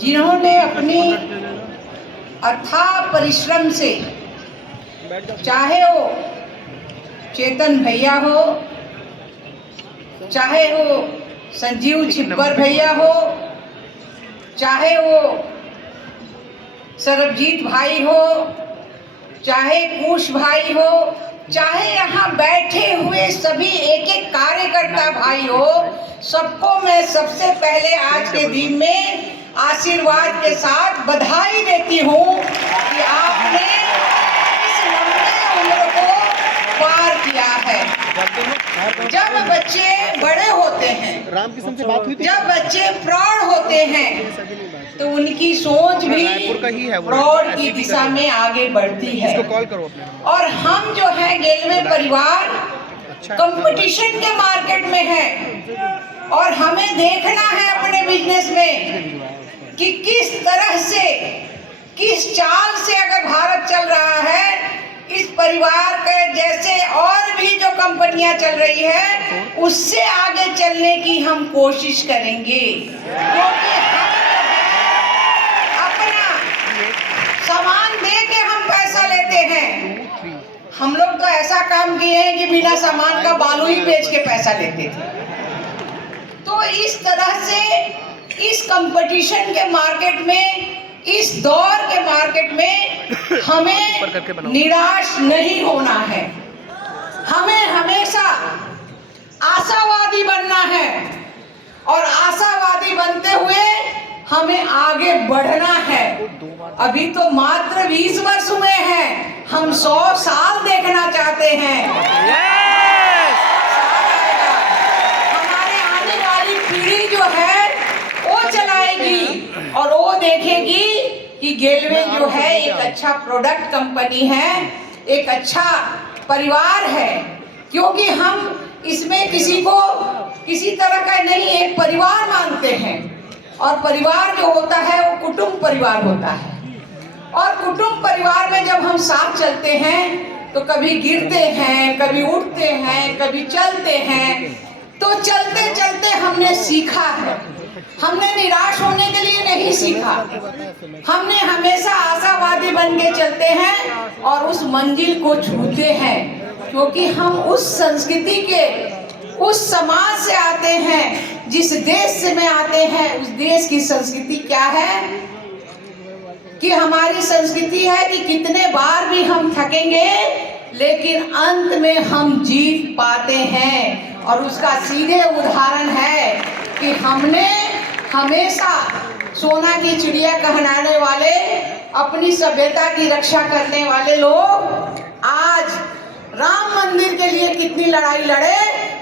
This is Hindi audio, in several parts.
जिन्होंने अपनी अथाह परिश्रम से, चाहे वो चेतन भैया हो, चाहे वो संजीव छिब्बर भैया हो, चाहे वो सरबजीत भाई हो, चाहे कुश भाई हो, चाहे यहाँ बैठे हुए सभी एक एक कार्यकर्ता भाई हो, सबको मैं सबसे पहले आज के दिन में आशीर्वाद के साथ बधाई देती हूँ कि आपने इस लंबे उम्र को पार किया है। जब बच्चे बड़े होते हैं, जब बच्चे प्रौढ़ होते हैं, तो उनकी सोच भी प्रौढ़ की दिशा में आगे बढ़ती है। और हम जो है गेलवे परिवार कंपटीशन के मार्केट में है और हमें देखना है अपने बिजनेस में कि किस तरह से, किस चाल से अगर भारत चल रहा है, इस परिवार के जैसे और भी जो कंपनियां चल रही है उससे आगे चलने की हम कोशिश करेंगे, क्योंकि हम अपना सामान दे के हम पैसा लेते हैं। हम लोग तो ऐसा काम किए हैं कि बिना सामान का बालू ही बेच के पैसा लेते थे। तो इस तरह से इस कंपटीशन के मार्केट में, इस दौर के मार्केट में हमें निराश नहीं होना है। हमें हमेशा आशावादी बनना है और आशावादी बनते हुए हमें आगे बढ़ना है। अभी तो मात्र 20 वर्ष हुए हैं, हम 100 साल देखना चाहते हैं। हमारे आने वाली पीढ़ी जो है वो चलाएगी और वो देखेगी कि गेलवे जो है एक अच्छा प्रोडक्ट कंपनी है, एक अच्छा परिवार है, क्योंकि हम इसमें किसी को किसी तरह का नहीं, एक परिवार मानते हैं। और परिवार जो होता है वो कुटुंब परिवार होता है। और कुटुंब परिवार में जब हम साथ चलते हैं तो कभी गिरते हैं, कभी उठते हैं, कभी चलते हैं। तो चलते चलते हमने सीखा है, हमने निराश होने के लिए नहीं सीखा, हमने हमेशा आशावादी बन के चलते हैं और उस मंजिल को छूते हैं, क्योंकि हम उस संस्कृति के, उस समाज से आते हैं, जिस देश से में आते हैं। उस देश की संस्कृति क्या है कि हमारी संस्कृति है कि कितने बार भी हम थकेंगे लेकिन अंत में हम जीत पाते हैं। और उसका सीधे उदाहरण है कि हमने हमेशा सोना की चिड़िया कहलाने वाले, अपनी सभ्यता की रक्षा करने वाले लोग आज राम मंदिर के लिए कितनी लड़ाई लड़े,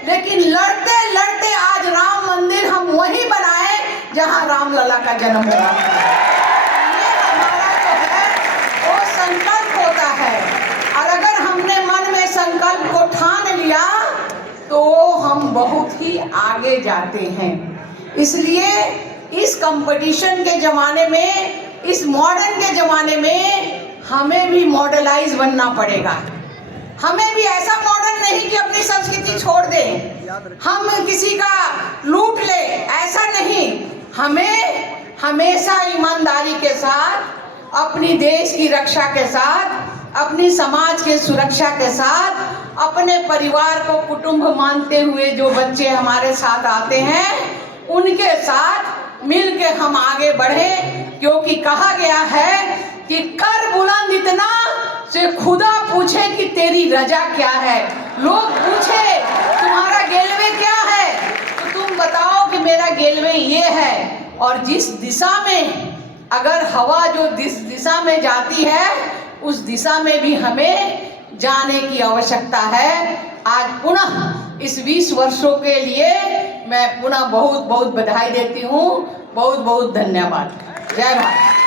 लेकिन लड़ते लड़ते आज राम मंदिर हम वहीं बनाए जहां राम लला का जन्म हुआ। ये हमारा जो है वो संकल्प होता है, और अगर हमने मन में संकल्प को ठान लिया तो हम बहुत ही आगे जाते हैं। इसलिए इस कंपटीशन के ज़माने में, इस मॉडर्न के ज़माने में हमें भी मॉडलाइज बनना पड़ेगा। हमें भी ऐसा मॉडर्न नहीं कि अपनी संस्कृति छोड़ दें, हम किसी का लूट ले, ऐसा नहीं। हमें हमेशा ईमानदारी के साथ, अपनी देश की रक्षा के साथ, अपनी समाज के सुरक्षा के साथ, अपने परिवार को कुटुंब मानते हुए जो बच्चे हमारे साथ आते हैं उनके साथ मिलके हम आगे बढ़े, क्योंकि कहा गया है कि कर बुलंद इतना से खुदा पूछे कि तेरी रजा क्या है। लोग पूछे तुम्हारा गेलवे क्या है, तो तुम बताओ कि मेरा गेलवे ये है। और जिस दिशा में, अगर हवा जो दिशा में जाती है उस दिशा में भी हमें जाने की आवश्यकता है। आज पुनः इस 20 वर्षों के लिए मैं पुनः बहुत बहुत बधाई देती हूँ। बहुत बहुत धन्यवाद। जय भारत।